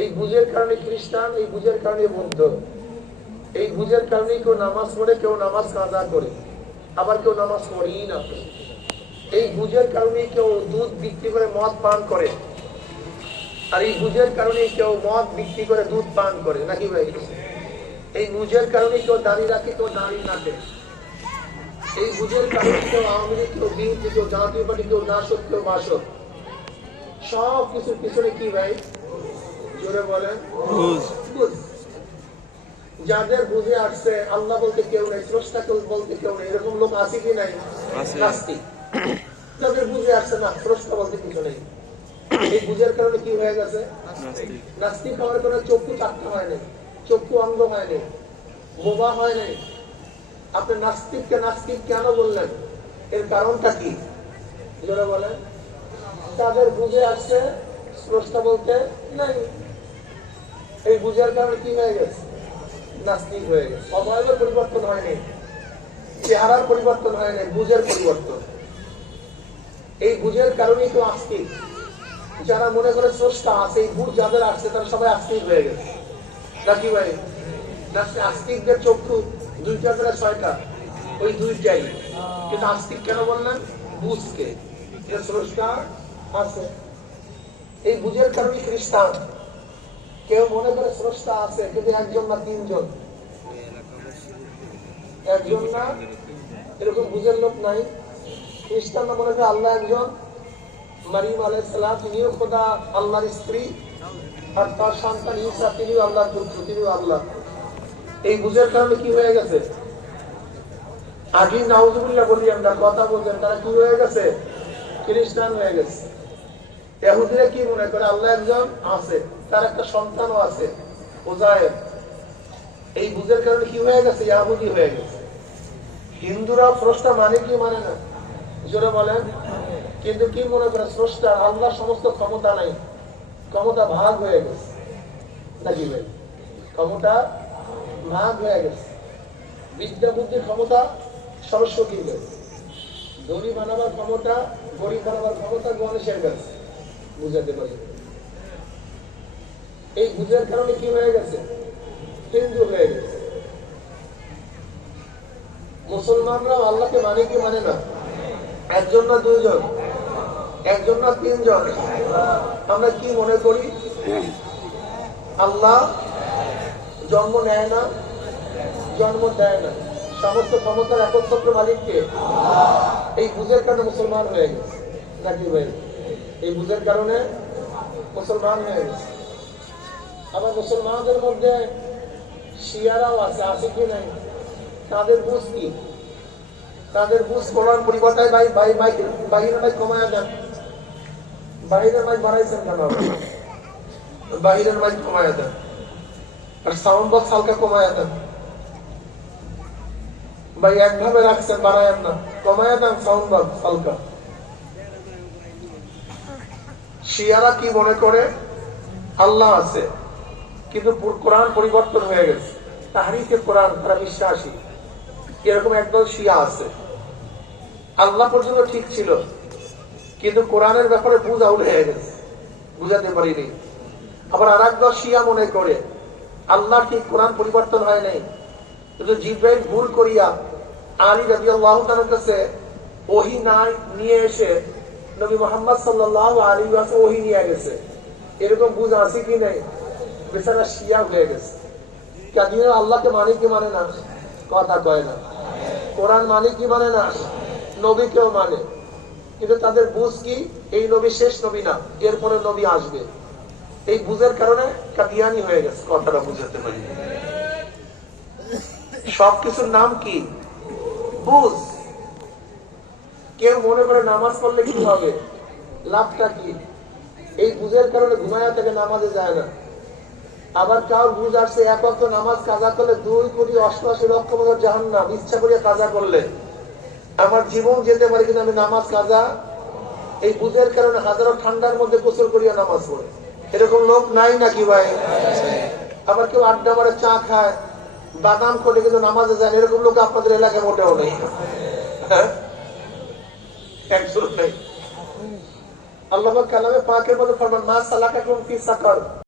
এই বুঝের কারণে খ্রিস্টান, এই বুঝের কারণে বৌদ্ধ, এই বুঝের কারণে কেউ নামাজ পড়ে, কেউ নামাজ কাজা করে, আবার কেউ নামাজ পড়েই না। এই বুঝের কারণে কেউ দুধ বিক্রি করে মদ পান করে, আর এই বুঝের কারণে কেউ মদ বিক্রি করে দুধ পান করে, নাকি ভাই? এই বুঝের কারণে কেউ দাঁড়িয়ে রাখে, কেউ দাঁড়িয়ে রাখে। এই বুঝের কারণে কেউ আওয়ামী লীগ, কেউ বিএনপি, কেউ জাতীয় পার্টি, কেউ নাশক, কেউ বাসক। সব কিছুর পিছনে কি ভাই? জোরে বলেন, বুঝ। যাদের বুঝে আসছে আল্লাহ বলতে কেউ নেই, স্রষ্টা বলতে কেউ নেই, এরকম লোক আছে কি নাই? নাস্তিক। যাদের বুঝে আসছে না স্রষ্টা বলতে কিছু নেই, এই বুঝের কারণে কি হয়ে গেছে? নাস্তিক হওয়ার কারণে চক্ষু চাকরি হয় নাই, চক্ষু অন্ধ হয় নাই, বোবা হয় নাই। আপনি নাস্তিককে নাস্তিক কেন বললেন? এর কারণটা কি? যারা বলেন তাদের বুঝে আসছে স্রষ্টা বলতে নাই, এই বুঝার কারণে কি হয়ে গেছে? নাস্তিক হয়ে গেছে। অবয়বের পরিবর্তন হয়নি, চেহারার পরিবর্তন হয় নাই, বুঝের পরিবর্তন। এই বুঝের কারণেই তো আস্তিক। যারা মনে করে স্রষ্টা আছে, এই বুঝ যাদের আসছে তারা সবাই আস্তিক হয়ে গেছে, নাকি ভাই? আস্তিকদের চক্ষু দুইটা করে ছয়টা, ওই দুইটাই। কিন্তু আস্তিক কেন বললেন? বুঝকে, স্রষ্টা আছে। এই বুঝের কারণে খ্রিস্টান। কেউ মনে করে স্রষ্টা আছে, কিন্তু একজন না তিনজন, একজন না, এরকম বুঝের লোক নাই। খ্রিস্টানরা মনে করে আল্লাহ একজন, মারিয়াম আলাইহিস সালাম তিনিও খোদা, আল্লাহর স্ত্রী, আর তার সন্তান ঈসা তিনিও আল্লাহর পুত্র, তিনিও আল্লাহ। এই বুঝের কারণে কি হয়ে গেছে? আগে নাউজুবিল্লাহ বলি আমরা, কথা বলছেন, তারা কি হয়ে গেছে? খ্রিস্টান হয়ে গেছে। ইহুদিরা কি মনে করে? আল্লাহ একজন আছে, তার একটা সন্তানও আছে, উজায়ের। এই বুঝের কারণে কি হয়ে গেছে? ইহুদি হয়ে গেছে। হিন্দুরা স্রষ্টা মানে কি মানে না? জোরে বলেন। কিন্তু কি মনে করে? স্রষ্টা আল্লাহ সমস্ত ক্ষমতা নাই, ক্ষমতা ভাগ হয়ে গেছে, নাকি ভাই? ক্ষমতা ভাগ হয়ে গেছে। বিদ্যা বুদ্ধির ক্ষমতা সরস্বতীর কাছে, ধনী বানাবার ক্ষমতা, গরিব বানাবার ক্ষমতা গণেশের কাছে। বুঝাতে পারি। এই বুঝার কারণে কি হয়ে গেছে? হিন্দু হয়ে গেছে। মুসলমানরা আল্লাহকে মানে কি মানে না? একজন না দুইজন, একজন না তিনজন। আমরা কি মনে করি? আল্লাহ জন্ম নেয় না, জন্ম দেয় না, সমস্ত ক্ষমতার একচ্ছত্র মালিককে। এই বুঝের কারণে মুসলমান হয়ে গেছে, নাকি ভাই? এই বুঝের কারণে মুসলমান হয়ে গেছে। আবার মুসলমানদের মধ্যে শিয়ারাও আছে, আছে কি নাই? তাদের বুঝ কি? তাদের বুঝ কোরআন পরিবর্তন। ভাই ভাই মাইক বাহিরের মাইক কমায় দেন, বাহিরের মাইক বাড়াইছেন কেন? বাহিরের মাইক কমায় দেন, আর সাউন্ড বক্স হালকা কমায় দেন। ভাই একভাবে রাখছেন, বাড়ায়েন না, কমায় দেন সাউন্ড বক্স হালকা। শিয়ারা কি মনে করে? আল্লাহ আছে, কিন্তু কোরআন পরিবর্তন হয়ে গেছে, তাহরিফে কোরআন, তারা বিশ্বাসী। এরকম একদল শিয়া আছে। আল্লাহ পর্যন্ত ঠিক ছিল, কিন্তু কোরআনের ব্যাপারে বুঝ আউল হয়ে গেছে, বুঝাতে পারিনি। আবার আর একদল শিয়া মনে করে আল্লাহ ঠিক, কোরআন পরিবর্তন হয় নাই, কিন্তু জিবরাইল ভুল করিয়া আলী রাদিয়াল্লাহু তাআলার কাছে ওহী না নিয়ে এসে নবী মুহাম্মদ সাল্লাল্লাহু আলাইহি ওয়াসাল্লাম ওহী নিয়ে গেছে। এরকম বুঝ আছে কি নাই? বেচারা শিয়া হয়ে গেছে। কেন? আল্লাহকে মানে কি মানে না? কথা কয় না। কোরআন মানে কি মানে না? নবীকেও মানে, কিন্তু তাদের বুঝ কি? এই নবী শেষ নবী না, এরপরে নবী আসবে। এই বুঝের কারণে কাদিয়ানি হয়ে গেছে। কথাটা বুঝাতে পারি। সবকিছুর নাম কি? বুঝ। কেউ মনে করে নামাজ পড়লে কি হবে, লাভটা কি? এই বুঝের কারণে ঘুমায়া থেকে নামাজে যায় না। আবার কার বুঝ আসছে এক ওয়াক্ত নামাজ কাজা করলে 2,88,00,000 বছর জাহান্নাম, ইচ্ছা করিয়া কাজা করলে আমার জীবন যেতে পারে, কিন্তু আমি নামাজ কাজা। এই বুঝের কারণে হাজারো ঠান্ডার মধ্যে গোসল করিয়া নামাজ পড়ে। এরকম লোক নাই নাকি ভাই? আবার কেউ আড্ডা মারে, চা খায়, বাদাম করে, কিন্তু নামাজে যায়। এরকম লোক আপনাদের এলাকায় মোটেও নেই, একজন নেই। আল্লাহ কালামে পাকের মধ্যে ফরমান, মা সালাকাকুম ফি সাকার,